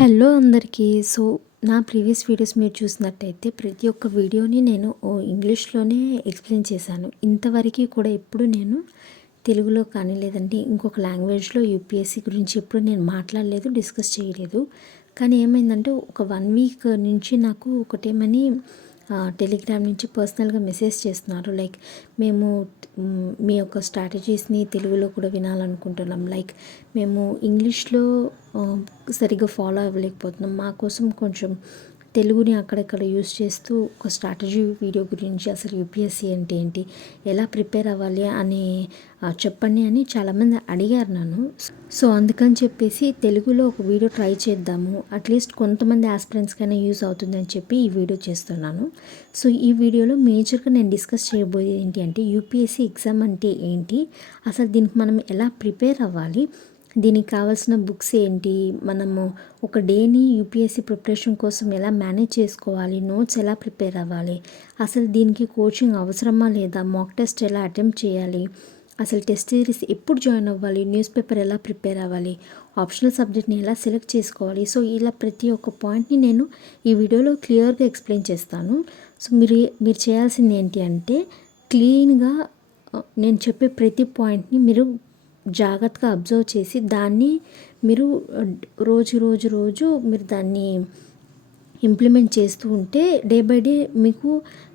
Hello అందరికీ. నా previous videos మీరు చూసినట్టయితే ప్రతి ఒక్క వీడియోని నేను ఇంగ్లీష్‌లోనే ఎక్స్‌ప్లెయిన్ చేశాను. ఇంతవరకు కూడా ఎప్పుడు నేను తెలుగులో కానీ లేదంటే ఇంకొక లాంగ్వేజ్‌లో యూపీఎస్సీ గురించి ఎప్పుడు నేను మాట్లాడలేదు, డిస్కస్ చేయలేదు. కానీ ఏమైందంటే ఒక 1 వీక్ నుంచి నాకు ఒకటేమని టెలిగ్రామ్ నుంచి పర్సనల్‌గా మెసేజ్ చేస్తున్నారు. లైక్ మేము మీ యొక్క స్ట్రాటజీస్‌ని తెలుగులో కూడా వినాలనుకుంటున్నాం. లైక్ మేము ఇంగ్లీష్‌లో సరిగ్గా ఫాలో అవ్వలేకపోతున్నాం. మా కోసం కొంచెం తెలుగుని అక్కడక్కడ యూజ్ చేస్తూ ఒక స్ట్రాటజీ వీడియో గురించి అసలు యూపీఎస్సీ అంటే ఏంటి, ఎలా ప్రిపేర్ అవ్వాలి అని చెప్పండి అని చాలామంది అడిగారు నన్ను. అందుకని చెప్పేసి తెలుగులో ఒక వీడియో ట్రై చేద్దాము, అట్లీస్ట్ కొంతమంది ఆస్పిరెంట్స్కైనా యూజ్ అవుతుందని చెప్పి ఈ వీడియో చేస్తున్నాను. ఈ వీడియోలో మేజర్గా నేను డిస్కస్ చేయబోయేది ఏంటి అంటే యూపీఎస్సీ ఎగ్జామ్ అంటే ఏంటి, అసలు దీనికి మనం ఎలా ప్రిపేర్ అవ్వాలి, దీనికి కావాల్సిన బుక్స్ ఏంటి, మనము ఒక డేని యూపీఎస్సీ ప్రిపరేషన్ కోసం ఎలా మేనేజ్ చేసుకోవాలి, నోట్స్ ఎలా ప్రిపేర్ అవ్వాలి, అసలు దీనికి కోచింగ్ అవసరమా లేదా, మాక్ టెస్ట్ ఎలా అటెంప్ట్ చేయాలి, అసలు టెస్ట్ సిరీస్ ఎప్పుడు జాయిన్ అవ్వాలి, న్యూస్ పేపర్ ఎలా ప్రిపేర్ అవ్వాలి, ఆప్షనల్ సబ్జెక్ట్ని ఎలా సెలెక్ట్ చేసుకోవాలి. ఇలా ప్రతి ఒక్క పాయింట్ని నేను ఈ వీడియోలో క్లియర్గా ఎక్స్ప్లెయిన్ చేస్తాను. మీరు చేయాల్సింది ఏంటి అంటే క్లీన్గా నేను చెప్పే ప్రతి పాయింట్ని మీరు జాగ్రత్తగా అబ్జర్వ్ చేసి దాన్ని మీరు రోజు మీరు దాన్ని ఇంప్లిమెంట్ చేస్తూ ఉంటే డే బై డే మీకు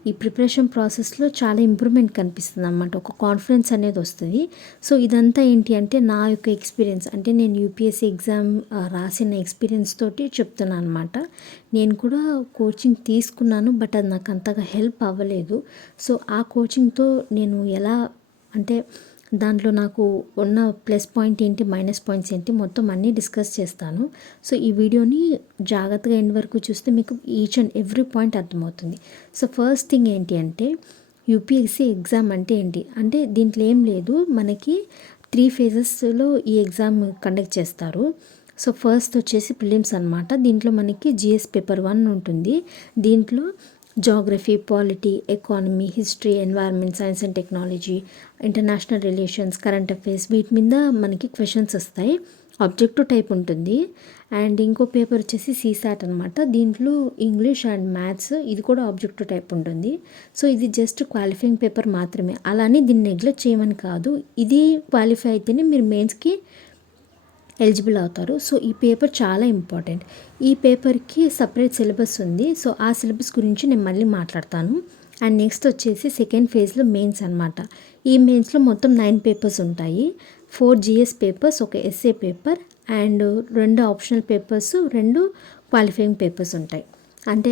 ఈ ప్రిపరేషన్ ప్రాసెస్లో చాలా ఇంప్రూవ్మెంట్ కనిపిస్తుంది అన్నమాట. ఒక కాన్ఫిడెన్స్ అనేది వస్తుంది. ఇదంతా ఏంటి అంటే నా యొక్క ఎక్స్పీరియన్స్, అంటే నేను యూపీఎస్సీ ఎగ్జామ్ రాసిన ఎక్స్పీరియన్స్ తోటి చెప్తున్నాను అనమాట. నేను కూడా కోచింగ్ తీసుకున్నాను, బట్ అది నాకు అంతగా హెల్ప్ అవ్వలేదు. ఆ కోచింగ్తో నేను ఎలా అంటే దాంట్లో నాకు ఉన్న ప్లస్ పాయింట్ ఏంటి, మైనస్ పాయింట్స్ ఏంటి, మొత్తం అన్నీ డిస్కస్ చేస్తాను. ఈ వీడియోని జాగ్రత్తగా ఎండ్ వరకు చూస్తే మీకు ఈచ్ అండ్ ఎవ్రీ పాయింట్ అర్థమవుతుంది. ఫస్ట్ థింగ్ ఏంటి అంటే యూపీఎస్సీ ఎగ్జామ్ అంటే ఏంటి అంటే దీంట్లో ఏం లేదు, మనకి 3 ఫేజెస్లో ఈ ఎగ్జామ్ కండక్ట్ చేస్తారు. ఫస్ట్ వచ్చేసి ప్రిలిమ్స్ అనమాట. దీంట్లో మనకి జిఎస్ పేపర్ 1 ఉంటుంది. దీంట్లో geography, polity, economy, history, environment, science and technology, international relations, current affairs, వీటి మీద మనకి క్వశ్చన్స్ వస్తాయి. ఆబ్జెక్టివ్ టైప్ ఉంటుంది. అండ్ ఇంకో పేపర్ వచ్చేసి సీసాట్ అనమాట. దీంట్లో ఇంగ్లీష్ అండ్ మ్యాథ్స్, ఇది కూడా ఆబ్జెక్టివ్ టైప్ ఉంటుంది. ఇది జస్ట్ క్వాలిఫైయింగ్ పేపర్ మాత్రమే, అలానే దీన్ని నెగ్లెక్ట్ చేయమని కాదు. ఇది క్వాలిఫై అయితేనే మీరు మెయిన్స్కి ఎలిజిబుల్ అవుతారు. ఈ పేపర్ చాలా ఇంపార్టెంట్. ఈ పేపర్కి సపరేట్ సిలబస్ ఉంది. ఆ సిలబస్ గురించి నేను మళ్ళీ మాట్లాడతాను. అండ్ నెక్స్ట్ వచ్చేసి సెకండ్ ఫేజ్లో మెయిన్స్ అనమాట. ఈ మెయిన్స్లో మొత్తం 9 పేపర్స్ ఉంటాయి. 4 జిఎస్ పేపర్స్, ఒక SA paper and 2 optional papers, 2 qualifying papers ఉంటాయి. అంటే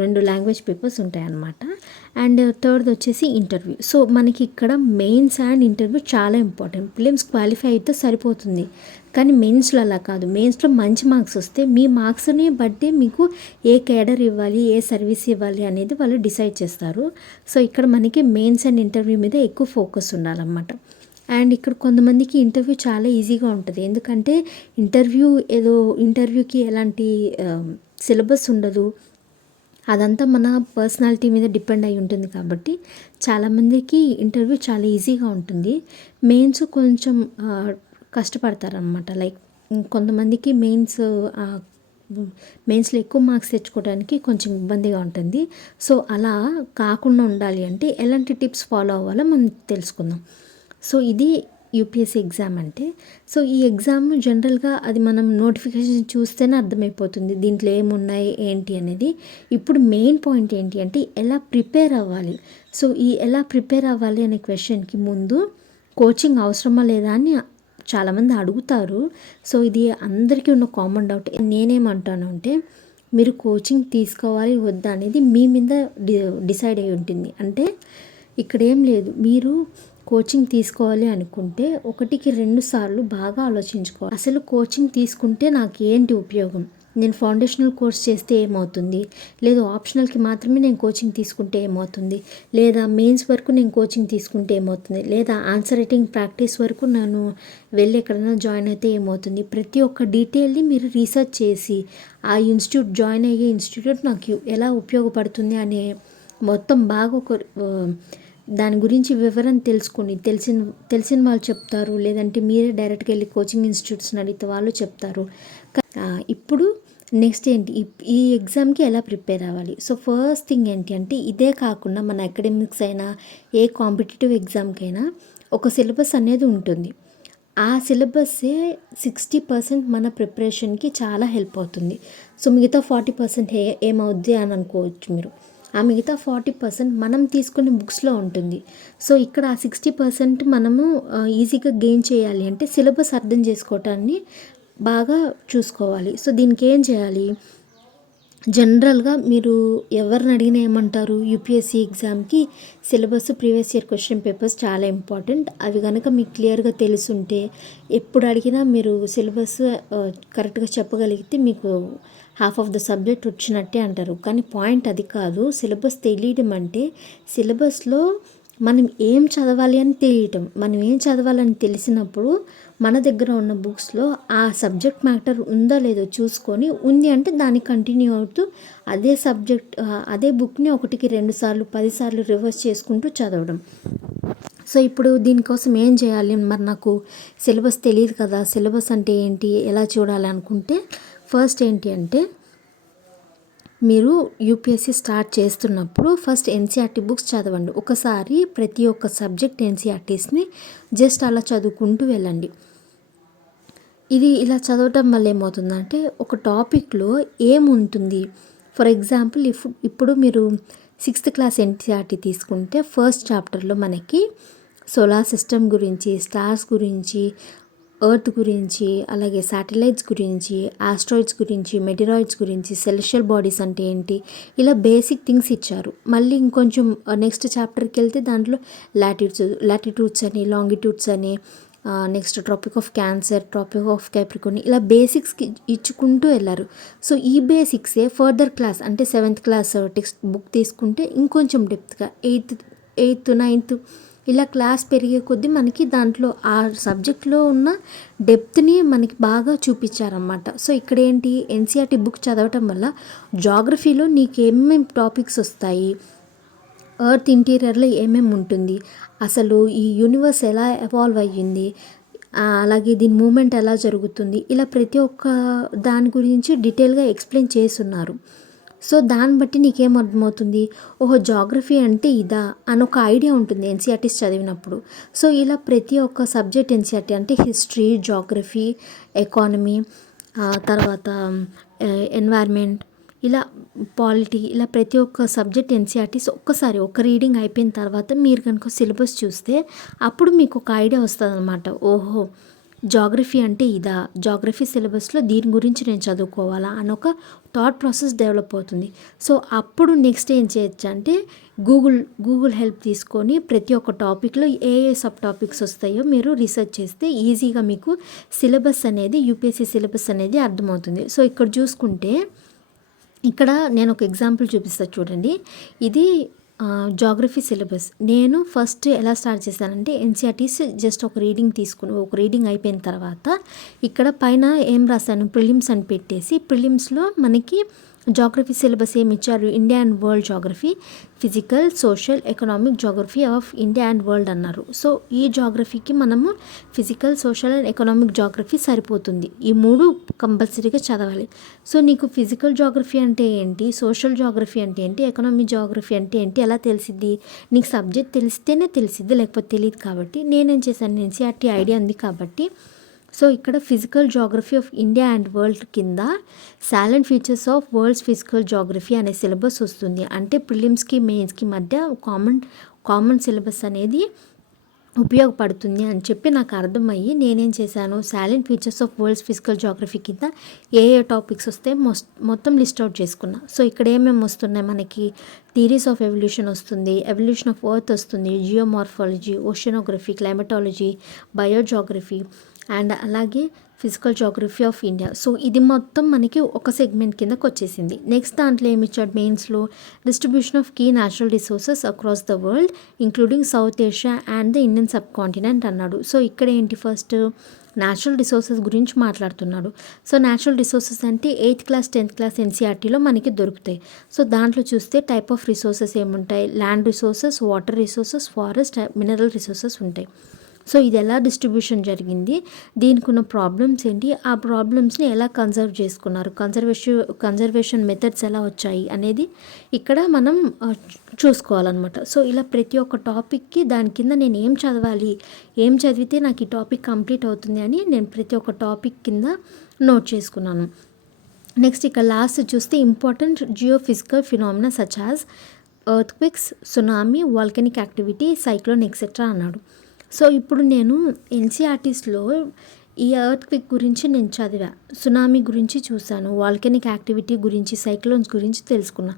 2 లాంగ్వేజ్ పేపర్స్ ఉంటాయి అన్నమాట. అండ్ థర్డ్ వచ్చేసి ఇంటర్వ్యూ. మనకి ఇక్కడ మెయిన్స్ అండ్ ఇంటర్వ్యూ చాలా ఇంపార్టెంట్. ప్రిలిమ్స్ క్వాలిఫై అయితే సరిపోతుంది, కానీ మెయిన్స్లో అలా కాదు. మెయిన్స్లో మంచి మార్క్స్ వస్తే మీ మార్క్స్ని బట్టి మీకు ఏ కేడర్ ఇవ్వాలి, ఏ సర్వీస్ ఇవ్వాలి అనేది వాళ్ళు డిసైడ్ చేస్తారు. ఇక్కడ మనకి మెయిన్స్ అండ్ ఇంటర్వ్యూ మీద ఎక్కువ ఫోకస్ ఉండాలన్నమాట. అండ్ ఇక్కడ కొంతమందికి ఇంటర్వ్యూ చాలా ఈజీగా ఉంటుంది, ఎందుకంటే ఇంటర్వ్యూకి ఎలాంటి సిలబస్ ఉండదు, అదంతా మన పర్సనాలిటీ మీద డిపెండ్ అయి ఉంటుంది. కాబట్టి చాలామందికి ఇంటర్వ్యూ చాలా ఈజీగా ఉంటుంది. మెయిన్స్ కొంచెం కష్టపడతారనమాట. లైక్ కొంతమందికి మెయిన్స్లో ఎక్కువ మార్క్స్ తెచ్చుకోవడానికి కొంచెం ఇబ్బందిగా ఉంటుంది. అలా కాకుండా ఉండాలి అంటే ఎలాంటి టిప్స్ ఫాలో అవ్వాలో మనం తెలుసుకుందాం. ఇది యూపీఎస్సీ ఎగ్జామ్ అంటే. ఈ ఎగ్జామ్ జనరల్గా అది మనం నోటిఫికేషన్ చూస్తేనే అర్థమైపోతుంది దీంట్లో ఏమున్నాయి ఏంటి అనేది. ఇప్పుడు మెయిన్ పాయింట్ ఏంటి అంటే ఎలా ప్రిపేర్ అవ్వాలి. ఎలా ప్రిపేర్ అవ్వాలి అనే క్వశ్చన్కి ముందు కోచింగ్ అవసరమా లేదా అని చాలామంది అడుగుతారు. ఇది అందరికీ ఉన్న కామన్ డౌట్. నేనేమంటాను అంటే మీరు కోచింగ్ తీసుకోవాలి వద్దా అనేది మీ మీద డిసైడ్ అయి ఉంటుంది. అంటే ఇక్కడ ఏం లేదు, మీరు కోచింగ్ తీసుకోవాలి అనుకుంటే 1కి 2 సార్లు బాగా ఆలోచించుకోవాలి. అసలు కోచింగ్ తీసుకుంటే నాకు ఏంటి ఉపయోగం, నేను ఫౌండేషనల్ కోర్స్ చేస్తే ఏమవుతుంది, లేదా ఆప్షనల్కి మాత్రమే నేను కోచింగ్ తీసుకుంటే ఏమవుతుంది, లేదా మెయిన్స్ వరకు నేను కోచింగ్ తీసుకుంటే ఏమవుతుంది, లేదా ఆన్సర్ రైటింగ్ ప్రాక్టీస్ వరకు నేను వెళ్ళి ఎక్కడైనా జాయిన్ అయితే ఏమవుతుంది. ప్రతి ఒక్క డీటెయిల్ని మీరు రీసెర్చ్ చేసి ఆ జాయిన్ అయ్యే ఇన్స్టిట్యూట్ నాకు ఎలా ఉపయోగపడుతుంది అనే మొత్తం బాగా దాని గురించి వివరణ తెలుసుకొని తెలిసిన వాళ్ళు చెప్తారు, లేదంటే మీరే డైరెక్ట్గా వెళ్ళి కోచింగ్ ఇన్స్టిట్యూట్స్ని అడిగితే వాళ్ళు చెప్తారు. ఇప్పుడు నెక్స్ట్ ఏంటి ఈ ఎగ్జామ్కి ఎలా ప్రిపేర్ అవ్వాలి. సో ఫస్ట్ థింగ్ ఏంటి అంటే ఇదే కాకుండా మన అకాడమిక్స్ అయినా ఏ కాంపిటేటివ్ ఎగ్జామ్కైనా ఒక సిలబస్ అనేది ఉంటుంది. ఆ సిలబస్సే 60% మన ప్రిపరేషన్కి చాలా హెల్ప్ అవుతుంది. సో మిగతా 40% ఏమవుద్ది అని అనుకోవచ్చు మీరు. ఆ మిగతా 40% మనం తీసుకునే బుక్స్లో ఉంటుంది. సో ఇక్కడ ఆ 60% మనము ఈజీగా గెయిన్ చేయాలి అంటే సిలబస్ అర్థం చేసుకోవటాన్ని బాగా చూసుకోవాలి. సో దీనికి ఏం చేయాలి, జనరల్గా మీరు ఎవరిని అడిగినా ఏమంటారు, యూపీఎస్సీ ఎగ్జామ్కి syllabus previous year question papers చాలా ఇంపార్టెంట్. అవి కనుక మీకు క్లియర్గా తెలుసుంటే ఎప్పుడు అడిగినా మీరు సిలబస్ కరెక్ట్గా చెప్పగలిగితే మీకు హాఫ్ ఆఫ్ ద సబ్జెక్ట్ వచ్చినట్టే అంటారు. కానీ పాయింట్ అది కాదు. సిలబస్ తెలియడం అంటే సిలబస్లో మనం ఏం చదవాలి అని తెలియటం. మనం ఏం చదవాలని తెలిసినప్పుడు మన దగ్గర ఉన్న బుక్స్లో ఆ సబ్జెక్ట్ మ్యాటర్ ఉందో లేదో చూసుకొని, ఉంది అంటే దాన్ని కంటిన్యూ అవుతూ అదే సబ్జెక్ట్ అదే బుక్ని 1కి 2 సార్లు 10 సార్లు రివర్స్ చేసుకుంటూ చదవడం. సో ఇప్పుడు దీనికోసం ఏం చేయాలి, మరి నాకు సిలబస్ తెలియదు కదా, సిలబస్ అంటే ఏంటి, ఎలా చూడాలి అనుకుంటే ఫస్ట్ ఏంటి అంటే మీరు యూపీఎస్సీ స్టార్ట్ చేస్తున్నప్పుడు ఫస్ట్ ఎన్సీఆర్టీ బుక్స్ చదవండి. ఒకసారి ప్రతి ఒక్క సబ్జెక్ట్ ఎన్సీఆర్టీస్ని జస్ట్ అలా చదువుకుంటూ వెళ్ళండి. ఇది ఇలా చదవటం వల్ల ఏమవుతుందంటే ఒక టాపిక్లో ఏముంటుంది. ఫర్ ఎగ్జాంపుల్ ఇప్పుడు మీరు 6th క్లాస్ ఎన్సీఆర్టీ తీసుకుంటే ఫస్ట్ చాప్టర్లో మనకి సోలార్ సిస్టమ్ గురించి, స్టార్స్ గురించి, ఎర్త్ గురించి, అలాగే శాటిలైట్స్ గురించి, ఆస్ట్రాయిడ్స్ గురించి, మెటీరాయిడ్స్ గురించి, సెలెషియల్ బాడీస్ అంటే ఏంటి, ఇలా బేసిక్ థింగ్స్ ఇచ్చారు. మళ్ళీ ఇంకొంచెం నెక్స్ట్ చాప్టర్కి వెళ్తే దాంట్లో లాటిట్యూడ్స్ అని, లాంగిట్యూడ్స్ అని, next tropic of Cancer, tropic of Capricorn, ఇలా బేసిక్స్కి ఇచ్చుకుంటూ వెళ్ళారు. సో ఈ బేసిక్సే ఫర్దర్ క్లాస్ అంటే 7th క్లాస్ టెక్స్ట్ బుక్ తీసుకుంటే ఇంకొంచెం డెప్త్గా 8th 9th ఇలా క్లాస్ పెరిగే కొద్దీ మనకి దాంట్లో ఆ సబ్జెక్ట్లో ఉన్న డెప్త్ని మనకి బాగా చూపించారన్నమాట. సో ఇక్కడ ఏంటి, ఎన్సీఆర్టీ బుక్ చదవటం వల్ల జాగ్రఫీలో నీకు ఏమేమి టాపిక్స్ వస్తాయి, ఎర్త్ ఇంటీరియర్లో ఏమేమి ఉంటుంది, అసలు ఈ యూనివర్స్ ఎలా ఎవాల్వ్ అయ్యింది, అలాగే దీని మూమెంట్ ఎలా జరుగుతుంది, ఇలా ప్రతి ఒక్క దాని గురించి డీటెయిల్గా ఎక్స్ప్లెయిన్ చేస్తున్నారు. సో దాన్ని బట్టి నీకేం అర్థమవుతుంది, ఓహో జాగ్రఫీ అంటే ఇదా అని ఒక ఐడియా ఉంటుంది ఎన్సీఆర్టీస్ చదివినప్పుడు. సో ఇలా ప్రతి ఒక్క సబ్జెక్ట్ ఎన్సీఆర్టీ అంటే హిస్టరీ, జాగ్రఫీ, ఎకానమీ, తర్వాత ఎన్వైర్న్మెంట్, ఇలా పాలిటీ, ఇలా ప్రతి ఒక్క సబ్జెక్ట్ ఎన్సీఆర్టీస్ ఒక్కసారి ఒక రీడింగ్ అయిపోయిన తర్వాత మీరు కనుక సిలబస్ చూస్తే అప్పుడు మీకు ఒక ఐడియా వస్తుంది అనమాట. ఓహో జాగ్రఫీ అంటే ఇదా, జాగ్రఫీ సిలబస్లో దీని గురించి నేను చదువుకోవాలా అని ఒక థాట్ ప్రాసెస్ డెవలప్ అవుతుంది. సో అప్పుడు నెక్స్ట్ ఏం చేయొచ్చు అంటే గూగుల్ హెల్ప్ తీసుకొని ప్రతి ఒక్క టాపిక్లో ఏ సబ్ టాపిక్స్ వస్తాయో మీరు రీసెర్చ్ చేస్తే ఈజీగా మీకు సిలబస్ అనేది, యూపీఎస్సీ సిలబస్ అనేది అర్థమవుతుంది. సో ఇక్కడ చూసుకుంటే ఇక్కడ నేను ఒక ఎగ్జాంపుల్ చూపిస్తాను చూడండి. ఇది జాగ్రఫీ సిలబస్. నేను ఫస్ట్ ఎలా స్టార్ట్ చేశానంటే ఎన్సీఆర్టీస్ జస్ట్ ఒక రీడింగ్ అయిపోయిన తర్వాత ఇక్కడ పైన ఏం రాశాను, ప్రిలిమ్స్ అని పెట్టేసి ప్రిలిమ్స్లో మనకి జాగ్రఫీ సిలబస్ ఏమి ఇచ్చారు, India and world geography, physical, social, economic geography of India and world అన్నారు. సో ఈ జాగ్రఫీకి మనము physical, social and economic geography సరిపోతుంది. ఈ 3 కంపల్సరీగా చదవాలి. సో నీకు ఫిజికల్ జాగ్రఫీ అంటే ఏంటి, సోషల్ జాగ్రఫీ అంటే ఏంటి, ఎకనామిక్ జాగ్రఫీ అంటే ఏంటి ఎలా తెలిసిద్ది, నీకు సబ్జెక్ట్ తెలిస్తేనే తెలిసిద్ది, లేకపోతే తెలియదు. కాబట్టి నేనేం చేశాను, ఎన్సీఆర్టీ ఐడియా ఉంది కాబట్టి సో ఇక్కడ physical geography of India and world కింద salient features of world's physical geography అనే సిలబస్ వస్తుంది. అంటే ప్రిలిమ్స్కి మెయిన్స్కి మధ్య కామన్ సిలబస్ అనేది ఉపయోగపడుతుంది అని చెప్పి నాకు అర్థమయ్యి నేనేం చేశాను, salient features of world's physical geography కింద ఏ టాపిక్స్ వస్తే మొత్తం లిస్ట్ అవుట్ చేసుకున్నా. సో ఇక్కడ ఏమేమి వస్తున్నాయి మనకి, థియరీస్ ఆఫ్ ఎవల్యూషన్ వస్తుంది, ఎవల్యూషన్ ఆఫ్ ఎర్త్ వస్తుంది, జియోమార్ఫాలజీ, ఓషనోగ్రఫీ, క్లైమటాలజీ, బయోజాగ్రఫీ అండ్ అలాగే physical geography of India. So ఇది మొత్తం మనకి ఒక సెగ్మెంట్ కిందకు వచ్చేసింది. నెక్స్ట్ దాంట్లో ఏమి ఇచ్చాడు, మెయిన్స్లో distribution of key natural resources across the world including South Asia and the Indian subcontinent అన్నాడు. సో ఇక్కడ ఏంటి, ఫస్ట్ న్యాచురల్ రిసోర్సెస్ గురించి మాట్లాడుతున్నాడు. సో న్యాచురల్ రిసోర్సెస్ అంటే 8th క్లాస్ 10th క్లాస్ ఎన్సీఆర్టీలో మనకి దొరుకుతాయి. సో దాంట్లో చూస్తే టైప్ ఆఫ్ రిసోర్సెస్ ఏముంటాయి, land resources, water resources, forest, mineral resources ఉంటాయి. సో ఇది ఎలా డిస్ట్రిబ్యూషన్ జరిగింది, దీనికి ఉన్న ప్రాబ్లమ్స్ ఏంటి, ఆ ప్రాబ్లమ్స్ని ఎలా కన్సర్వ్ చేసుకున్నారు, కన్జర్వేషన్ మెథడ్స్ ఎలా వచ్చాయి అనేది ఇక్కడ మనం చూసుకోవాలన్నమాట. సో ఇలా ప్రతి ఒక్క టాపిక్కి దాని కింద నేను ఏం చదవాలి, ఏం చదివితే నాకు ఈ టాపిక్ కంప్లీట్ అవుతుంది అని నేను ప్రతి ఒక్క టాపిక్ కింద నోట్ చేసుకున్నాను. నెక్స్ట్ ఇక్కడ లాస్ట్ చూస్తే important geophysical phenomena such as earthquakes, tsunami, volcanic activity, cyclone etcetera అన్నాడు. సో ఇప్పుడు నేను ఎన్సీఆర్టీస్లో ఈ ఎర్త్క్విక్ గురించి నేను చదివా, సునామీ గురించి చూశాను, వాల్కెనిక్ యాక్టివిటీ గురించి, సైక్లోన్స్ గురించి తెలుసుకున్నా.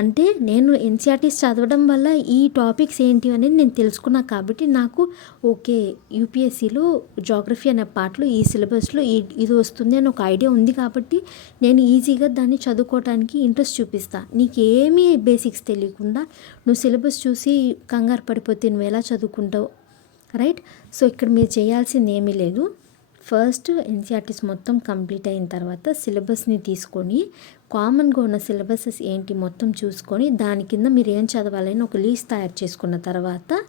అంటే నేను ఎన్సీఆర్టీస్ చదవడం వల్ల ఈ టాపిక్స్ ఏంటి అనేది నేను తెలుసుకున్నా కాబట్టి నాకు ఓకే యూపీఎస్సీలో జాగ్రఫీ అనే పార్ట్లో ఈ సిలబస్లో ఇది వస్తుంది అని ఒక ఐడియా ఉంది కాబట్టి నేను ఈజీగా దాన్ని చదువుకోవడానికి ఇంట్రెస్ట్ చూపిస్తాను. నీకు ఏమీ బేసిక్స్ తెలియకుండా నువ్వు సిలబస్ చూసి కంగారు పడిపోతే నువ్వు ఎలా చదువుకుంటావు, రైట్? సో ఇక్కడ మీరు చేయాల్సింది ఏమీ లేదు. ఫస్ట్ ఎన్సీఆర్టీస్ మొత్తం కంప్లీట్ అయిన తర్వాత సిలబస్ని తీసుకొని కామన్గా ఉన్న సిలబసెస్ ఏంటి మొత్తం చూసుకొని దాని కింద మీరు ఏం చదవాలని ఒక లిస్ట్ తయారు చేసుకున్న తర్వాత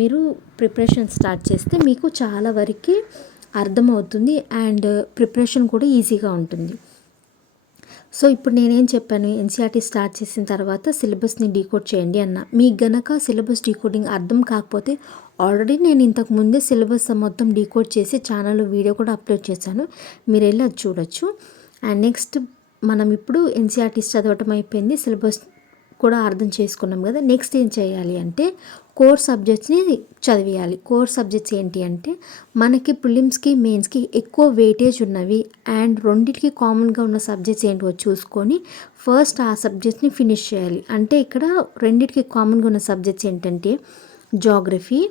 మీరు ప్రిపరేషన్ స్టార్ట్ చేస్తే మీకు చాలా వరకు అర్థమవుతుంది అండ్ ప్రిపరేషన్ కూడా ఈజీగా ఉంటుంది. సో ఇప్పుడు నేనేం చెప్పాను, ఎన్సీఆర్టీ స్టార్ట్ చేసిన తర్వాత సిలబస్ని డీకోడ్ చేయండి అన్న. మీకు గనక సిలబస్ డీకోడింగ్ అర్థం కాకపోతే ఆల్రెడీ నేను ఇంతకు ముందే సిలబస్ మొత్తం డీకోడ్ చేసి ఛానల్లో వీడియో కూడా అప్లోడ్ చేశాను, మీరు వెళ్ళి అది చూడొచ్చు. అండ్ నెక్స్ట్ మనం ఇప్పుడు ఎన్సీఆర్టీస్ చదవటం అయిపోయింది, సిలబస్ కూడా అర్థం చేసుకున్నాం కదా. నెక్స్ట్ ఏం చేయాలి అంటే కోర్ సబ్జెక్ట్స్ని చదివేయాలి. కోర్ సబ్జెక్ట్స్ ఏంటి అంటే మనకి ప్రిలిమ్స్కి మెయిన్స్కి ఎక్కువ వెయిటేజ్ ఉన్నవి అండ్ రెండింటికి కామన్గా ఉన్న సబ్జెక్ట్స్ ఏంటో చూసుకొని ఫస్ట్ ఆ సబ్జెక్ట్స్ని ఫినిష్ చేయాలి. అంటే ఇక్కడ రెండింటికి కామన్గా ఉన్న సబ్జెక్ట్స్ ఏంటంటే geography,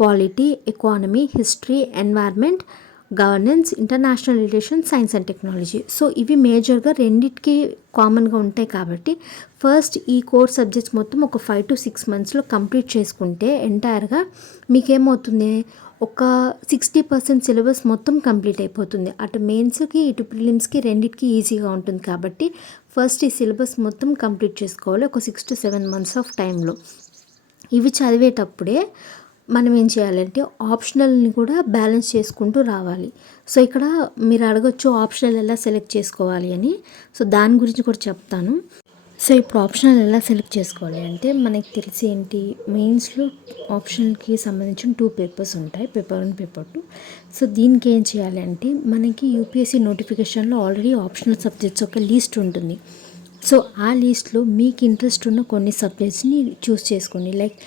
polity, economy, history, environment, governance, international relations, science and technology. So ఇవి మేజర్గా రెండింటికి కామన్గా ఉంటాయి కాబట్టి ఫస్ట్ ఈ కోర్ సబ్జెక్ట్స్ మొత్తం ఒక 5 to 6 monthsలో కంప్లీట్ చేసుకుంటే ఎంటైర్గా మీకేమవుతుంది, ఒక 60% సిలబస్ మొత్తం కంప్లీట్ అయిపోతుంది. అటు మెయిన్స్కి ఇటు ప్రిలిమ్స్కి రెండింటికి ఈజీగా ఉంటుంది కాబట్టి ఫస్ట్ ఈ సిలబస్ మొత్తం కంప్లీట్ చేసుకోవాలి ఒక 6 to 7 months ఆఫ్ టైంలో. ఇవి చదివేటప్పుడే మనం ఏం చేయాలంటే ఆప్షనల్ని కూడా బ్యాలెన్స్ చేసుకుంటూ రావాలి. సో ఇక్కడ మీరు అడగొచ్చు ఆప్షనల్ ఎలా సెలెక్ట్ చేసుకోవాలి అని, సో దాని గురించి కూడా చెప్తాను. సో ఇప్పుడు ఆప్షనల్ ఎలా సెలెక్ట్ చేసుకోవాలి అంటే మనకి తెలిసి ఏంటి, మెయిన్స్లో ఆప్షనల్కి సంబంధించిన 2 పేపర్స్ ఉంటాయి, పేపర్ 1, పేపర్ 2. సో దీనికి ఏం చేయాలి అంటే మనకి యూపీఎస్సీ నోటిఫికేషన్లో ఆల్రెడీ ఆప్షనల్ సబ్జెక్ట్స్ ఒక లిస్ట్ ఉంటుంది. సో ఆ లిస్ట్లో మీకు ఇంట్రెస్ట్ ఉన్న కొన్ని సబ్జెక్ట్స్ని చూస్ చేసుకోండి. లైక్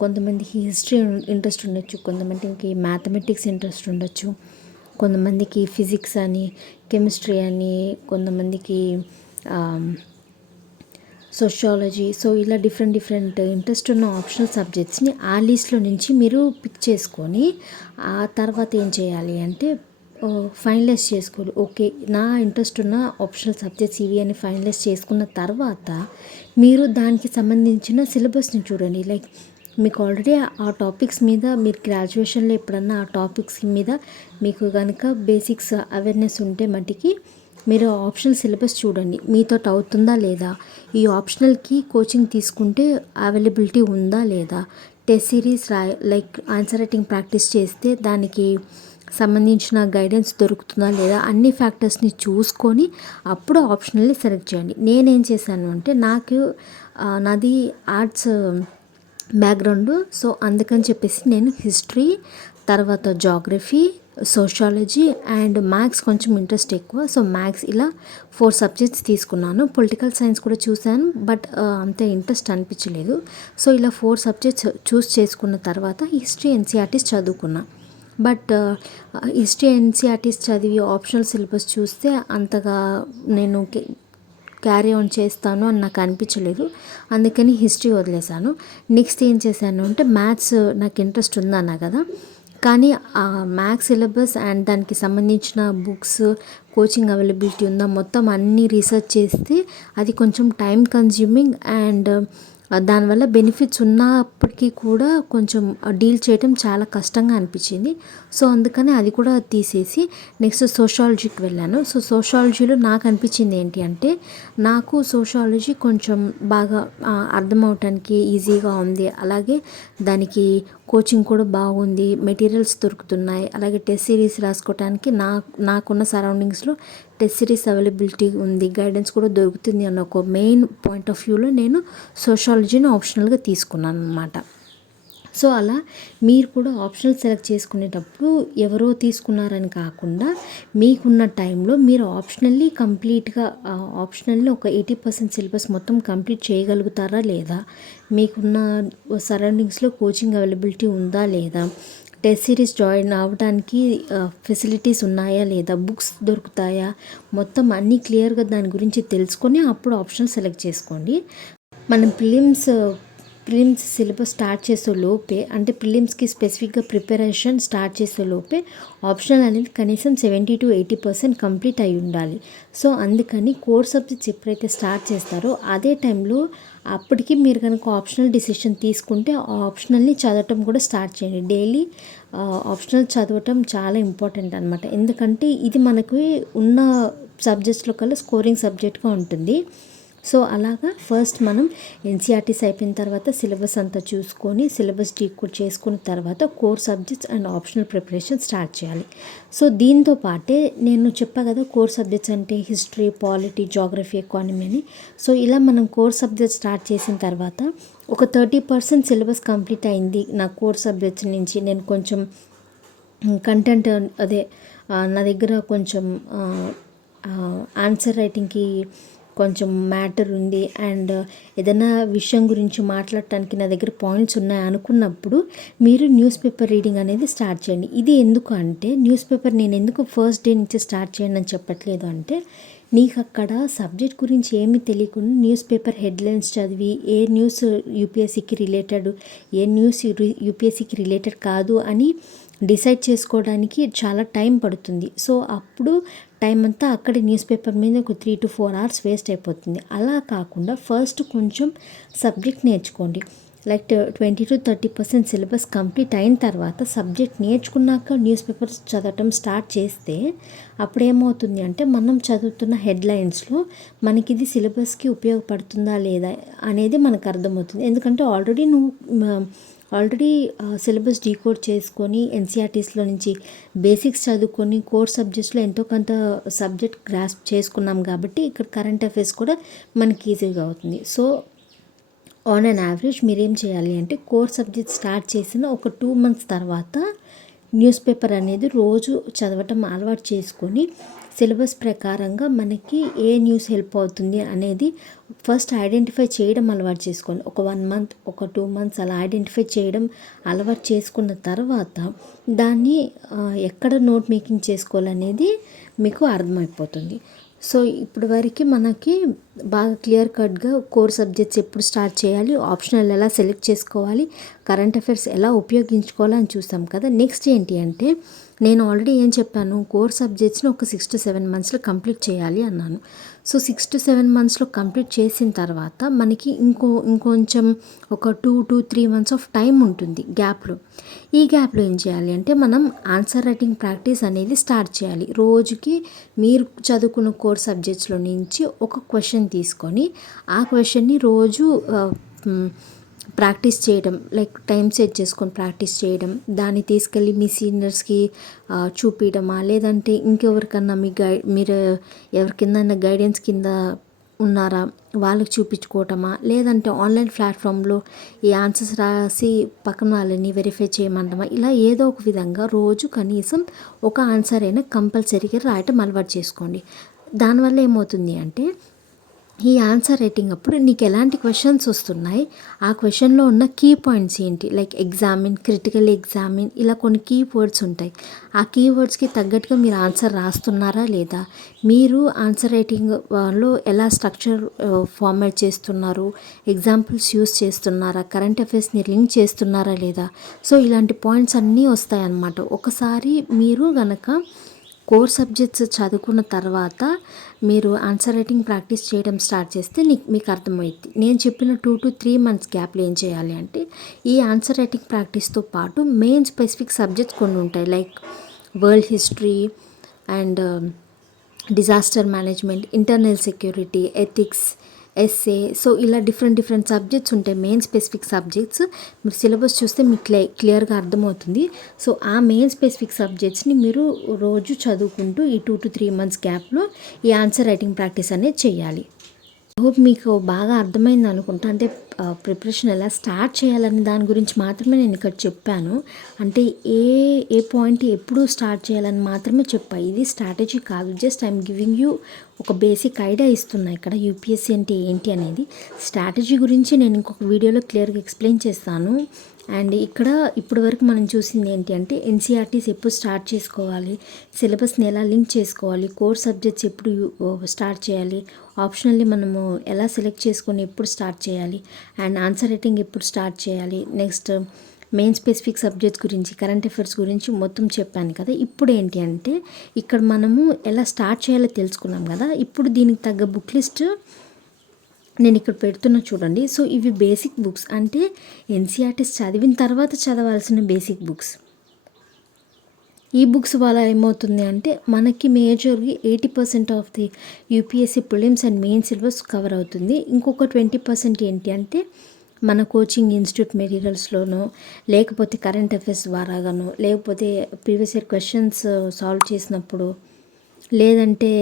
కొంతమందికి హిస్టరీ ఇంట్రెస్ట్ ఉండొచ్చు, కొంతమందికి మ్యాథమెటిక్స్ ఇంట్రెస్ట్ ఉండొచ్చు, కొంతమందికి ఫిజిక్స్ అని, కెమిస్ట్రీ అని, కొంతమందికి సోషాలజీ. సో ఇలా డిఫరెంట్ ఇంట్రెస్ట్ ఉన్న ఆప్షనల్ సబ్జెక్ట్స్ని ఆ లిస్ట్లో నుంచి మీరు పిక్ చేసుకొని ఆ తర్వాత ఏం చేయాలి అంటే ఫైనలైజ్ చేసుకోవాలి. ఓకే నా ఇంట్రెస్ట్ ఉన్న ఆప్షనల్ సబ్జెక్ట్స్ ఇవి అని ఫైనలైజ్ చేసుకున్న తర్వాత మీరు దానికి సంబంధించిన సిలబస్ని చూడండి. లైక్ మీకు ఆల్రెడీ ఆ టాపిక్స్ మీద మీరు గ్రాడ్యుయేషన్లో ఎప్పుడన్నా ఆ టాపిక్స్ మీద మీకు కనుక బేసిక్స్ అవేర్నెస్ ఉంటే మటుకి మీరు ఆప్షనల్ సిలబస్ చూడండి, మీతో అవుతుందా లేదా, ఈ ఆప్షనల్కి కోచింగ్ తీసుకుంటే అవైలబిలిటీ ఉందా లేదా, test series like answer writing practice చేస్తే దానికి సంబంధించిన గైడెన్స్ దొరుకుతుందా లేదా, అన్ని ఫ్యాక్టర్స్ని చూసుకొని అప్పుడు ఆప్షనల్ని సెలెక్ట్ చేయండి. నేనేం చేశాను అంటే నాది ఆర్ట్స్ బ్యాక్గ్రౌండ్, సో అందుకని చెప్పేసి నేను హిస్టరీ, తర్వాత జాగ్రఫీ, సోషాలజీ అండ్ మ్యాథ్స్ కొంచెం ఇంట్రెస్ట్ ఎక్కువ. సో మ్యాథ్స్ ఇలా 4 సబ్జెక్ట్స్ తీసుకున్నాను. పొలిటికల్ సైన్స్ కూడా చూశాను బట్ అంత ఇంట్రెస్ట్ అనిపించలేదు. సో ఇలా 4 సబ్జెక్ట్స్ చూస్ చేసుకున్న తర్వాత హిస్టరీ ఎన్సీఆర్టీస్ చదువుకున్నా. బట్ హిస్టరీ ఎన్సీఆర్టీస్ చదివి ఆప్షనల్ సిలబస్ చూస్తే అంతగా నేను క్యారీ ఆన్ చేస్తాను అని నాకు అనిపించలేదు, అందుకని హిస్టరీ వదిలేశాను. నెక్స్ట్ ఏం చేశాను అంటే మ్యాథ్స్ నాకు ఇంట్రెస్ట్ ఉందన్నా కదా, కానీ ఆ మ్యాథ్స్ సిలబస్ అండ్ దానికి సంబంధించిన బుక్స్, కోచింగ్ అవైలబిలిటీ ఉందా మొత్తం అన్నీ రీసెర్చ్ చేస్తే అది కొంచెం టైం కన్జ్యూమింగ్ అండ్ దానివల్ల బెనిఫిట్స్ ఉన్నప్పటికీ కూడా కొంచెం డీల్ చేయడం చాలా కష్టంగా అనిపించింది. సో అందుకని అది కూడా తీసేసి నెక్స్ట్ సోషాలజీకి వెళ్ళాను. సో సోషాలజీలో నాకు అనిపించింది ఏంటి అంటే నాకు సోషాలజీ కొంచెం బాగా అర్థమవటానికి ఈజీగా ఉంది, అలాగే దానికి కోచింగ్ కూడా బాగుంది, మెటీరియల్స్ దొరుకుతున్నాయి, అలాగే టెస్ట్ సిరీస్ రాసుకోవడానికి నాకున్న సరౌండింగ్స్లో టెస్ట్ సిరీస్ అవైలబిలిటీ ఉంది, గైడెన్స్ కూడా దొరుకుతుంది అన్న ఒక మెయిన్ పాయింట్ ఆఫ్ వ్యూలో నేను సోషాలజీని ఆప్షనల్గా తీసుకున్నాను అనమాట. సో అలా మీరు కూడా ఆప్షనల్ సెలెక్ట్ చేసుకునేటప్పుడు ఎవరో తీసుకున్నారని కాకుండా మీకున్న టైంలో మీరు కంప్లీట్గా ఆప్షనల్లీ ఒక 80% సిలబస్ మొత్తం కంప్లీట్ చేయగలుగుతారా లేదా, మీకున్న సరౌండింగ్స్లో కోచింగ్ అవైలబిలిటీ ఉందా లేదా, టెస్ట్ సిరీస్ జాయిన్ అవ్వడానికి ఫెసిలిటీస్ ఉన్నాయా లేదా, బుక్స్ దొరుకుతాయా, మొత్తం అన్నీ క్లియర్గా దాని గురించి తెలుసుకొని అప్పుడు ఆప్షనల్ సెలెక్ట్ చేసుకోండి. మనం ప్రిలిమ్స్ సిలబస్ స్టార్ట్ చేసే లోపే, అంటే ప్రిలిమ్స్కి స్పెసిఫిక్గా ప్రిపరేషన్ స్టార్ట్ చేసే లోపే ఆప్షనల్ అనేది కనీసం 70 to 80% కంప్లీట్ అయి ఉండాలి. సో అందుకని కోర్ సబ్జెక్ట్స్ ఎప్పుడైతే స్టార్ట్ చేస్తారో అదే టైంలో అప్పటికి మీరు కనుక ఆప్షనల్ డిసిషన్ తీసుకుంటే ఆ ఆప్షనల్ని చదవటం కూడా స్టార్ట్ చేయండి. డైలీ ఆప్షనల్ చదవటం చాలా ఇంపార్టెంట్ అనమాట. ఎందుకంటే ఇది మనకు ఉన్న సబ్జెక్ట్స్లో కల్లా స్కోరింగ్ సబ్జెక్ట్గా ఉంటుంది. సో అలాగా ఫస్ట్ మనం ఎన్సీఆర్టీస్ అయిపోయిన తర్వాత సిలబస్ అంతా చూసుకొని సిలబస్ డీకోడ్ చేసుకున్న తర్వాత core subjects and optional preparation start చేయాలి. సో దీంతో పాటే నేను చెప్పా కదా కోర్ సబ్జెక్ట్స్ అంటే హిస్టరీ, పాలిటీ, జాగ్రఫీ, ఎకానమీ అని. సో ఇలా మనం కోర్ సబ్జెక్ట్స్ స్టార్ట్ చేసిన తర్వాత ఒక 30% సిలబస్ కంప్లీట్ అయింది నా కోర్ సబ్జెక్ట్స్ నుంచి, నేను కొంచెం కంటెంట్ నా దగ్గర కొంచెం ఆన్సర్ రైటింగ్కి కొంచెం మ్యాటర్ ఉంది అండ్ ఏదైనా విషయం గురించి మాట్లాడటానికి నా దగ్గర పాయింట్స్ ఉన్నాయి అనుకున్నప్పుడు మీరు న్యూస్ పేపర్ రీడింగ్ అనేది స్టార్ట్ చేయండి. ఇది ఎందుకు అంటే న్యూస్ పేపర్ నేను ఎందుకు ఫస్ట్ డే నుంచి స్టార్ట్ చేయండి అని చెప్పట్లేదు అంటే, నీకు అక్కడ సబ్జెక్ట్ గురించి ఏమీ తెలియకుండా న్యూస్ పేపర్ హెడ్లైన్స్ చదివి ఏ న్యూస్ యూపీఎస్సీకి రిలేటెడ్, ఏ న్యూస్ యూపీఎస్సీకి రిలేటెడ్ కాదు అని డిసైడ్ చేసుకోవడానికి చాలా టైం పడుతుంది. సో అప్పుడు టైం అంతా అక్కడే న్యూస్ పేపర్ మీద ఒక 3 to 4 hours వేస్ట్ అయిపోతుంది. అలా కాకుండా ఫస్ట్ కొంచెం సబ్జెక్ట్ నేర్చుకోండి. లైక్ 20 to 30% సిలబస్ కంప్లీట్ అయిన తర్వాత సబ్జెక్ట్ నేర్చుకున్నాక న్యూస్ పేపర్స్ చదవటం స్టార్ట్ చేస్తే అప్పుడు ఏమవుతుంది అంటే మనం చదువుతున్న హెడ్లైన్స్లో మనకి ఇది సిలబస్కి ఉపయోగపడుతుందా లేదా అనేది మనకు అర్థమవుతుంది. ఎందుకంటే ఆల్రెడీ సిలబస్ డీకోడ్ చేసుకొని ఎన్సీఆర్టీస్లో నుంచి బేసిక్స్ చదువుకొని కోర్ సబ్జెక్ట్స్లో ఎంతో కొంత సబ్జెక్ట్ గ్రాస్ప్ చేసుకున్నాం కాబట్టి ఇక్కడ కరెంట్ అఫైర్స్ కూడా మనకి ఈజీగా అవుతుంది. సో ఆన్ అన్ యావరేజ్ మీరేం చేయాలి అంటే కోర్ సబ్జెక్ట్ స్టార్ట్ చేసిన ఒక 2 months తర్వాత న్యూస్ పేపర్ అనేది రోజు చదవటం అలవాటు చేసుకొని సిలబస్ ప్రకారంగా మనకి ఏ న్యూస్ హెల్ప్ అవుతుంది అనేది ఫస్ట్ ఐడెంటిఫై చేయడం అలవాటు చేసుకోండి. ఒక 1 month, ఒక 2 months అలా ఐడెంటిఫై చేయడం అలవాటు చేసుకున్న తర్వాత దాన్ని ఎక్కడ నోట్ మేకింగ్ చేసుకోవాలనేది మీకు అర్థమైపోతుంది. సో ఇప్పటి వరకు మనకి బాగా క్లియర్ కట్గా కోర్ సబ్జెక్ట్స్ ఎప్పుడు స్టార్ట్ చేయాలి, ఆప్షనల్ ఎలా సెలెక్ట్ చేసుకోవాలి, కరెంట్ అఫైర్స్ ఎలా ఉపయోగించుకోవాలని చూస్తాం కదా. నెక్స్ట్ ఏంటి అంటే నేను ఆల్రెడీ ఏం చెప్పాను, కోర్ సబ్జెక్ట్స్ని ఒక 6 to 7 monthsలో కంప్లీట్ చేయాలి అన్నాను. సో 6 to 7 monthsలో కంప్లీట్ చేసిన తర్వాత మనకి ఇంకొంచెం ఒక 2 to 3 months ఆఫ్ టైం ఉంటుంది గ్యాప్లో. ఈ గ్యాప్లో ఏం చేయాలి అంటే మనం ఆన్సర్ రైటింగ్ ప్రాక్టీస్ అనేది స్టార్ట్ చేయాలి. రోజుకి మీరు చదువుకున్న కోర్ సబ్జెక్ట్స్లో నుంచి ఒక క్వశ్చన్ తీసుకొని ఆ క్వశ్చన్ని రోజు ప్రాక్టీస్ చేయడం, లైక్ టైం సెట్ చేసుకొని ప్రాక్టీస్ చేయడం, దాన్ని తీసుకెళ్ళి మీ సీనియర్స్కి చూపించడమా, లేదంటే ఇంకెవరికన్నా మీరు ఎవరికిందన్నా గైడెన్స్ కింద ఉన్నారా వాళ్ళకి చూపించుకోవటమా, లేదంటే ఆన్లైన్ ప్లాట్ఫామ్లో ఈ ఆన్సర్స్ రాసి పక్కన వాళ్ళని వెరిఫై చేయమంటామా, ఇలా ఏదో ఒక విధంగా రోజు కనీసం ఒక ఆన్సర్ అయినా కంపల్సరీగా రాయటం అలవాటు చేసుకోండి. దానివల్ల ఏమవుతుంది అంటే ఈ ఆన్సర్ రైటింగ్ అప్పుడు నీకు ఎలాంటి క్వశ్చన్స్ వస్తున్నాయి, ఆ క్వశ్చన్లో ఉన్న కీ పాయింట్స్ ఏంటి, లైక్ ఎగ్జామిన్, క్రిటికల్ ఎగ్జామిన్, ఇలా కొన్ని కీ వర్డ్స్ ఉంటాయి. ఆ కీ వర్డ్స్కి తగ్గట్టుగా మీరు ఆన్సర్ రాస్తున్నారా లేదా, మీరు ఆన్సర్ రైటింగ్లో ఎలా స్ట్రక్చర్ ఫార్మాట్ చేస్తున్నారు, ఎగ్జాంపుల్స్ యూస్ చేస్తున్నారా, కరెంట్ అఫైర్స్ని లింక్ చేస్తున్నారా లేదా. సో ఇలాంటి పాయింట్స్ అన్నీ వస్తాయన్నమాట. ఒకసారి మీరు గనక కోర్ సబ్జెక్ట్స్ చదువుకున్న తర్వాత మీరు ఆన్సర్ రైటింగ్ ప్రాక్టీస్ చేయడం స్టార్ట్ చేస్తే మీకు అర్థమవుతుంది. నేను చెప్పిన 2 to 3 months గ్యాప్లో ఏం చేయాలి అంటే ఈ ఆన్సర్ రైటింగ్ ప్రాక్టీస్తో పాటు మెయిన్ స్పెసిఫిక్ సబ్జెక్ట్స్ కొన్ని ఉంటాయి, like world history and disaster management, internal security, ethics, SA. So ఇలా డిఫరెంట్ సబ్జెక్ట్స్ ఉంటాయి, మెయిన్ స్పెసిఫిక్ సబ్జెక్ట్స్. మీరు సిలబస్ చూస్తే మీకు క్లియర్గా అర్థమవుతుంది. సో ఆ మెయిన్ స్పెసిఫిక్ సబ్జెక్ట్స్ని మీరు రోజు చదువుకుంటూ ఈ 2 to 3 months గ్యాప్లో ఈ ఆన్సర్ రైటింగ్ ప్రాక్టీస్ అనేది చేయాలి. హోప్ మీకు బాగా అర్థమైంది అనుకుంటా. అంటే ప్రిపరేషన్ ఎలా స్టార్ట్ చేయాలని దాని గురించి మాత్రమే నేను ఇక్కడ చెప్పాను. అంటే ఏ పాయింట్ ఎప్పుడు స్టార్ట్ చేయాలని మాత్రమే చెప్పాను. ఇది స్ట్రాటజీ కాదు, జస్ట్ ఐఎమ్ గివింగ్ యూ ఒక బేసిక్ ఐడియా ఇస్తున్నా. ఇక్కడ యూపీఎస్సీ అంటే ఏంటి అనేది స్ట్రాటజీ గురించి నేను ఇంకొక వీడియోలో క్లియర్గా ఎక్స్ప్లెయిన్ చేస్తాను. అండ్ ఇక్కడ ఇప్పటి వరకు మనం చూసింది ఏంటి అంటే ఎన్సీఆర్టీస్ ఎప్పుడు స్టార్ట్ చేసుకోవాలి, సిలబస్ని ఎలా లింక్ చేసుకోవాలి, కోర్ సబ్జెక్ట్స్ ఎప్పుడు స్టార్ట్ చేయాలి, ఆప్షనల్లీ మనము ఎలా సెలెక్ట్ చేసుకొని ఎప్పుడు స్టార్ట్ చేయాలి, అండ్ ఆన్సర్ రైటింగ్ ఎప్పుడు స్టార్ట్ చేయాలి, నెక్స్ట్ మెయిన్ స్పెసిఫిక్ సబ్జెక్ట్స్ గురించి, కరెంట్ అఫైర్స్ గురించి మొత్తం చెప్పాను కదా. ఇప్పుడు ఏంటి అంటే ఇక్కడ మనము ఎలా స్టార్ట్ చేయాలో తెలుసుకున్నాం కదా. ఇప్పుడు దీనికి తగ్గ బుక్ లిస్ట్ నేను ఇక్కడ పెడుతున్నా చూడండి. సో ఇవి బేసిక్ బుక్స్, అంటే ఎన్సీఆర్టీస్ చదివిన తర్వాత చదవాల్సిన బేసిక్ బుక్స్. ఈ బుక్స్ వల్ల ఏమవుతుంది అంటే మనకి మేజర్గా 80% of the UPSC prelims and main syllabus cover అవుతుంది. ఇంకొక 20% ఏంటి అంటే మన కోచింగ్ ఇన్స్టిట్యూట్ మెటీరియల్స్లోనో, లేకపోతే కరెంట్ అఫైర్స్ ద్వారాగానో, లేకపోతే ప్రీవియస్ ఇయర్ క్వశ్చన్స్ సాల్వ్ చేసినప్పుడు, లేదంటే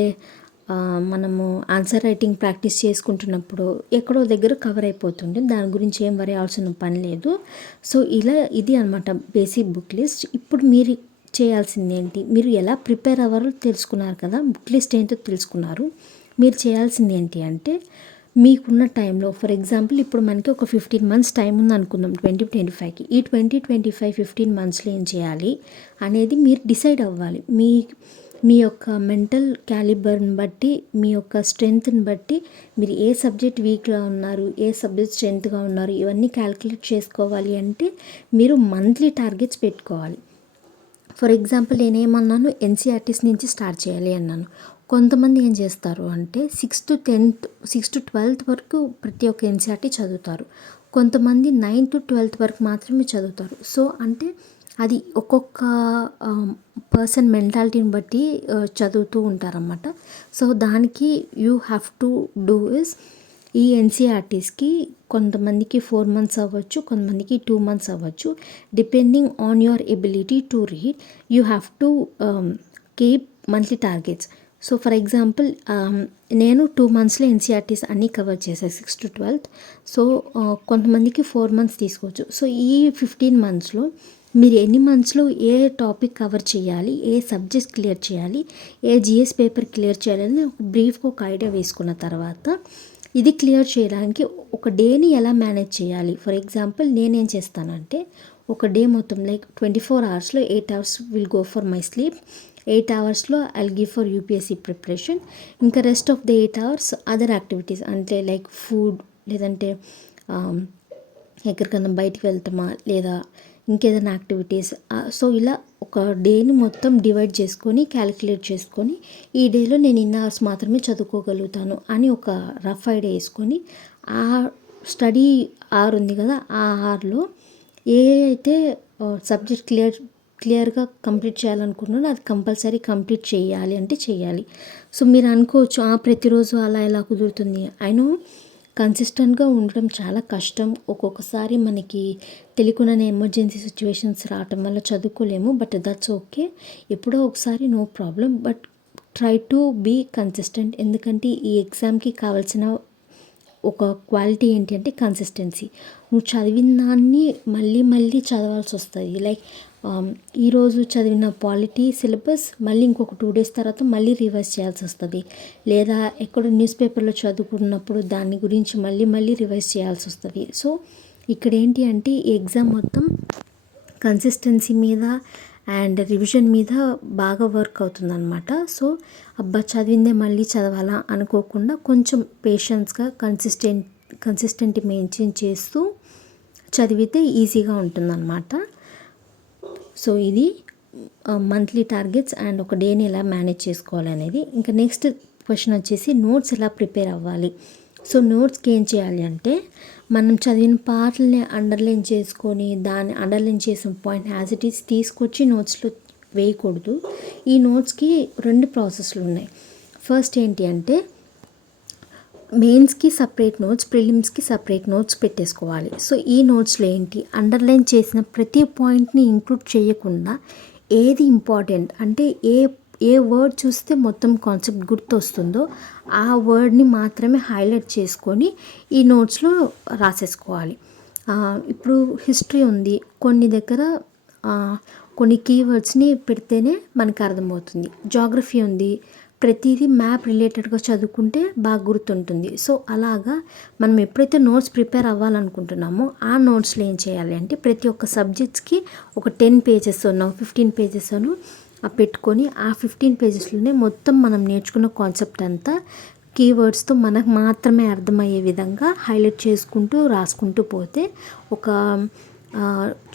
మనము ఆన్సర్ రైటింగ్ ప్రాక్టీస్ చేసుకుంటున్నప్పుడు ఎక్కడో దగ్గర కవర్ అయిపోతుంది. దాని గురించి ఏం వరి అవసరం పని లేదు. సో ఇలా ఇది అనమాట బేసిక్ బుక్ లిస్ట్. ఇప్పుడు మీరు చేయాల్సింది ఏంటి, మీరు ఎలా ప్రిపేర్ అవ్వాలో తెలుసుకున్నారు కదా, బుక్ లిస్ట్ ఏంటో తెలుసుకున్నారు. మీరు చేయాల్సింది ఏంటి అంటే మీకున్న టైంలో, ఫర్ ఎగ్జాంపుల్ ఇప్పుడు మనకి ఒక 15 months టైం ఉంది అనుకుందాం 2025కి. ఈ 15 monthsలో ఏం చేయాలి అనేది మీరు డిసైడ్ అవ్వాలి. మీ యొక్క మెంటల్ క్యాలిబర్ని బట్టి, మీ యొక్క స్ట్రెంగ్త్ని బట్టి మీరు ఏ సబ్జెక్ట్ వీక్గా ఉన్నారు, ఏ సబ్జెక్ట్ స్ట్రెంగ్త్గా ఉన్నారు, ఇవన్నీ క్యాలిక్యులేట్ చేసుకోవాలి. అంటే మీరు మంత్లీ టార్గెట్స్ పెట్టుకోవాలి. ఫర్ ఎగ్జాంపుల్ నేనేమన్నాను, ఎన్సీఆర్టీస్ నుంచి స్టార్ట్ చేయాలి అన్నాను. కొంతమంది ఏం చేస్తారు అంటే 6 to 12th వరకు ప్రతి ఒక్క ఎన్సీఆర్టీ చదువుతారు. కొంతమంది 9 to 12th వరకు మాత్రమే చదువుతారు. సో అంటే అది ఒక్కొక్క పర్సన్ మెంటాలిటీని బట్టి చదువుతూ ఉంటారన్నమాట. సో దానికి you have to do is, ఈ ఎన్సీఆర్టీస్కి కొంతమందికి 4 months అవ్వచ్చు, కొంతమందికి 2 months అవ్వచ్చు. Depending on your ability to read, you have to keep monthly targets. So for example నేను 2 monthsలో ఎన్సీఆర్టీస్ అన్నీ కవర్ చేశాను 6 to 12th. సో కొంతమందికి 4 months తీసుకోవచ్చు. సో ఈ 15 monthsలో మీరు ఎన్ని మంత్స్లో ఏ టాపిక్ కవర్ చేయాలి, ఏ సబ్జెక్ట్ క్లియర్ చేయాలి, ఏ జిఎస్ పేపర్ క్లియర్ చేయాలని ఒక బ్రీఫ్గా ఒక ఐడియా వేసుకున్న తర్వాత ఇది క్లియర్ చేయడానికి ఒక డేని ఎలా మేనేజ్ చేయాలి. ఫర్ ఎగ్జాంపుల్ నేనేం చేస్తానంటే ఒక డే మొత్తం like 24 hours 8 hours will go for my sleep, 8 hoursలో I'll give for UPSC preparation. ఇంకా rest of the 8 hours other activities, అంటే లైక్ ఫుడ్, లేదంటే ఎక్కడికన్నా బయటికి వెళ్తామా, లేదా ఇంకేదైనా యాక్టివిటీస్. సో ఇలా ఒక డేని మొత్తం డివైడ్ చేసుకొని క్యాలిక్యులేట్ చేసుకొని ఈ డేలో నేను ఇన్ని అవర్స్ మాత్రమే చదువుకోగలుగుతాను అని ఒక రఫ్ ఐడియా వేసుకొని ఆ స్టడీ అవర్ ఉంది కదా, ఆ అవర్లో ఏ అయితే సబ్జెక్ట్ క్లియర్గా కంప్లీట్ చేయాలనుకున్నానో అది కంపల్సరీ కంప్లీట్ చేయాలి అంటే చేయాలి. సో మీరు అనుకోవచ్చు ప్రతిరోజు అలా ఎలా కుదురుతుంది. అయినో కన్సిస్టెంట్గా ఉండడం చాలా కష్టం. ఒక్కొక్కసారి మనకి తెలియకుండానే ఎమర్జెన్సీ సిచ్యువేషన్స్ రావటం వల్ల చదువుకోలేము. బట్ దట్స్ ఓకే, ఎప్పుడో ఒకసారి no problem. But try to be consistent. ఎందుకంటే ఈ ఎగ్జామ్కి కావాల్సిన ఒక క్వాలిటీ ఏంటి అంటే కన్సిస్టెన్సీ. నువ్వు చదివిన దాన్ని మళ్ళీ చదవాల్సి వస్తుంది. లైక్ ఈరోజు చదివిన పాలిటీ సిలబస్ మళ్ళీ ఇంకొక 2 days తర్వాత మళ్ళీ రివైజ్ చేయాల్సి వస్తుంది. లేదా ఎక్కడో న్యూస్ పేపర్లో చదువుకున్నప్పుడు దాని గురించి మళ్ళీ రివైజ్ చేయాల్సి వస్తుంది. సో ఇక్కడ ఏంటి అంటే ఈ ఎగ్జామ్ మొత్తం కన్సిస్టెన్సీ మీద అండ్ రివిజన్ మీద బాగా వర్క్ అవుతుందన్నమాట. సో చదివిందే మళ్ళీ చదవాలా అనుకోకుండా కొంచెం పేషెన్స్గా కన్సిస్టెంట్ మెయింటైన్ చేస్తూ చదివితే ఈజీగా ఉంటుందన్నమాట. సో ఇది మంత్లీ టార్గెట్స్ అండ్ ఒక డేని ఎలా మేనేజ్ చేసుకోవాలి అనేది. ఇంకా నెక్స్ట్ క్వశ్చన్ వచ్చేసి నోట్స్ ఎలా ప్రిపేర్ అవ్వాలి. సో నోట్స్కి ఏం చేయాలి అంటే మనం చదివిన పార్ట్లని అండర్లైన్ చేసుకొని దాన్ని అండర్లైన్ చేసిన పాయింట్ యాజ్ ఇట్ ఈస్ తీసుకొచ్చి నోట్స్లో వేయకూడదు. ఈ నోట్స్కి 2 ప్రాసెస్లు ఉన్నాయి. ఫస్ట్ ఏంటి అంటే మెయిన్స్కి సపరేట్ నోట్స్, ప్రిలిమ్స్కి సపరేట్ నోట్స్ పెట్టేసుకోవాలి. సో ఈ నోట్స్లో ఏంటి, అండర్లైన్ చేసిన ప్రతి పాయింట్ని ఇంక్లూడ్ చేయకుండా ఏది ఇంపార్టెంట్ అంటే ఏ వర్డ్ చూస్తే మొత్తం కాన్సెప్ట్ గుర్తొస్తుందో ఆ వర్డ్ని మాత్రమే హైలైట్ చేసుకొని ఈ నోట్స్లో రాసేసుకోవాలి. ఇప్పుడు హిస్టరీ ఉంది, కొన్ని దగ్గర కొన్ని కీవర్డ్స్ని పెడితేనే మనకు అర్థమవుతుంది. జాగ్రఫీ ఉంది, ప్రతిదీ మ్యాప్ రిలేటెడ్గా చదువుకుంటే బాగా గుర్తుంటుంది. సో అలాగా మనం ఎప్పుడైతే నోట్స్ ప్రిపేర్ అవ్వాలనుకుంటున్నామో ఆ నోట్స్లో ఏం చేయాలి అంటే ప్రతి ఒక్క సబ్జెక్ట్స్కి ఒక 10 పేజెస్ 15 పేజెస్ పెట్టుకొని ఆ 15 పేజెస్లోనే మొత్తం మనం నేర్చుకున్న కాన్సెప్ట్ అంతా కీవర్డ్స్తో మనకు మాత్రమే అర్థమయ్యే విధంగా హైలైట్ చేసుకుంటూ రాసుకుంటూ పోతే ఒక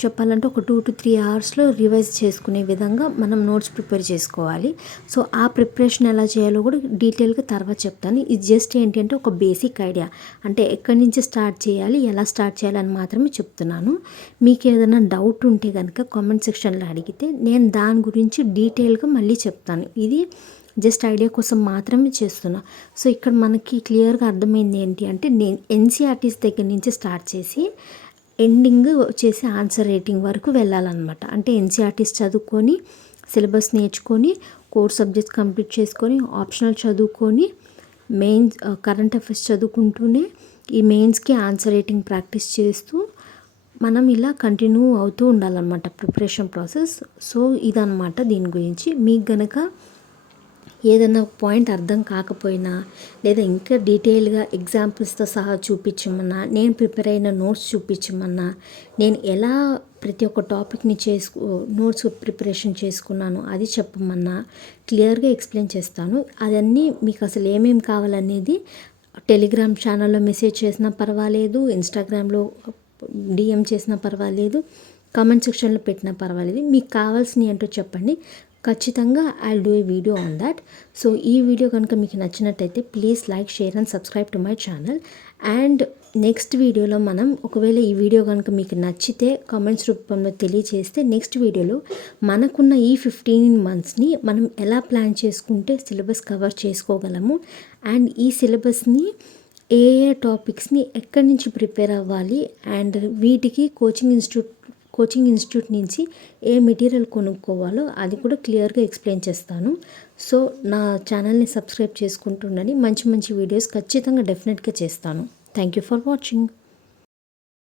చెప్పాలంటే ఒక 2 to 3 అవర్స్లో రివైజ్ చేసుకునే విధంగా మనం నోట్స్ ప్రిపేర్ చేసుకోవాలి. సో ఆ ప్రిపరేషన్ ఎలా చేయాలో కూడా డీటెయిల్గా తర్వాత చెప్తాను. ఇది జస్ట్ ఏంటంటే ఒక బేసిక్ ఐడియా, అంటే ఎక్కడి నుంచి స్టార్ట్ చేయాలి, ఎలా స్టార్ట్ చేయాలని మాత్రమే చెప్తున్నాను. మీకు ఏదైనా డౌట్ ఉంటే కనుక కామెంట్ సెక్షన్లో అడిగితే నేను దాని గురించి డీటెయిల్గా మళ్ళీ చెప్తాను. ఇది జస్ట్ ఐడియా కోసం మాత్రమే చేస్తున్నా. సో ఇక్కడ మనకి క్లియర్గా అర్థమైంది ఏంటి అంటే, నేను ఎన్సీఆర్టీస్ దగ్గర నుంచి స్టార్ట్ చేసి ఎండింగ్ వచ్చేసి ఆన్సర్ రైటింగ్ వరకు వెళ్ళాలన్నమాట. అంటే ఎన్సీఆర్టీస్ చదువుకొని సిలబస్ నేర్చుకొని కోర్ సబ్జెక్ట్స్ కంప్లీట్ చేసుకొని ఆప్షనల్ చదువుకొని మెయిన్స్ కరెంట్ అఫైర్స్ చదువుకుంటూనే ఈ మెయిన్స్కి ఆన్సర్ రైటింగ్ ప్రాక్టీస్ చేస్తూ మనం ఇలా కంటిన్యూ అవుతూ ఉండాలన్నమాట ప్రిపరేషన్ ప్రాసెస్. సో ఇదన్నమాట దీని గురించి. మీకు గనక ఏదైనా పాయింట్ అర్థం కాకపోయినా లేదా ఇంకా డీటెయిల్గా ఎగ్జాంపుల్స్తో సహా చూపించమన్నా, నేను ప్రిపేర్ అయిన నోట్స్ చూపించమన్నా, నేను ఎలా ప్రతి ఒక్క టాపిక్ని నోట్స్ ప్రిపరేషన్ చేసుకున్నాను అది చెప్పమన్నా క్లియర్గా ఎక్స్ప్లెయిన్ చేస్తాను. అదన్నీ మీకు అసలు ఏమేమి కావాలనేది టెలిగ్రామ్ ఛానల్లో మెసేజ్ చేసినా పర్వాలేదు, ఇన్స్టాగ్రామ్లో డిఎం చేసినా పర్వాలేదు, కామెంట్ సెక్షన్లో పెట్టినా పర్వాలేదు. మీకు కావాల్సినవి ఏంటో చెప్పండి, ఖచ్చితంగా I do a video on that. So ఈ వీడియో కనుక మీకు నచ్చినట్టయితే please like, share and subscribe to my channel. And next వీడియోలో మనం ఒకవేళ ఈ వీడియో కనుక మీకు నచ్చితే కామెంట్స్ రూపంలో తెలియజేస్తే నెక్స్ట్ వీడియోలో మనకున్న ఈ 15 monthsని మనం ఎలా ప్లాన్ చేసుకుంటే సిలబస్ కవర్ చేసుకోగలము, అండ్ ఈ సిలబస్ని ఏ టాపిక్స్ని ఎక్కడి నుంచి ప్రిపేర్ అవ్వాలి, అండ్ వీటికి కోచింగ్ ఇన్స్టిట్యూట్ నుంచి ఏ మెటీరియల్ కొనుక్కోవాలో అది కూడా క్లియర్గా ఎక్స్ప్లెయిన్ చేస్తాను. సో నా ఛానల్ని సబ్స్క్రైబ్ చేసుకుంటుండని, మంచి మంచి వీడియోస్ ఖచ్చితంగా డెఫినెట్గా చేస్తాను. Thank you for watching.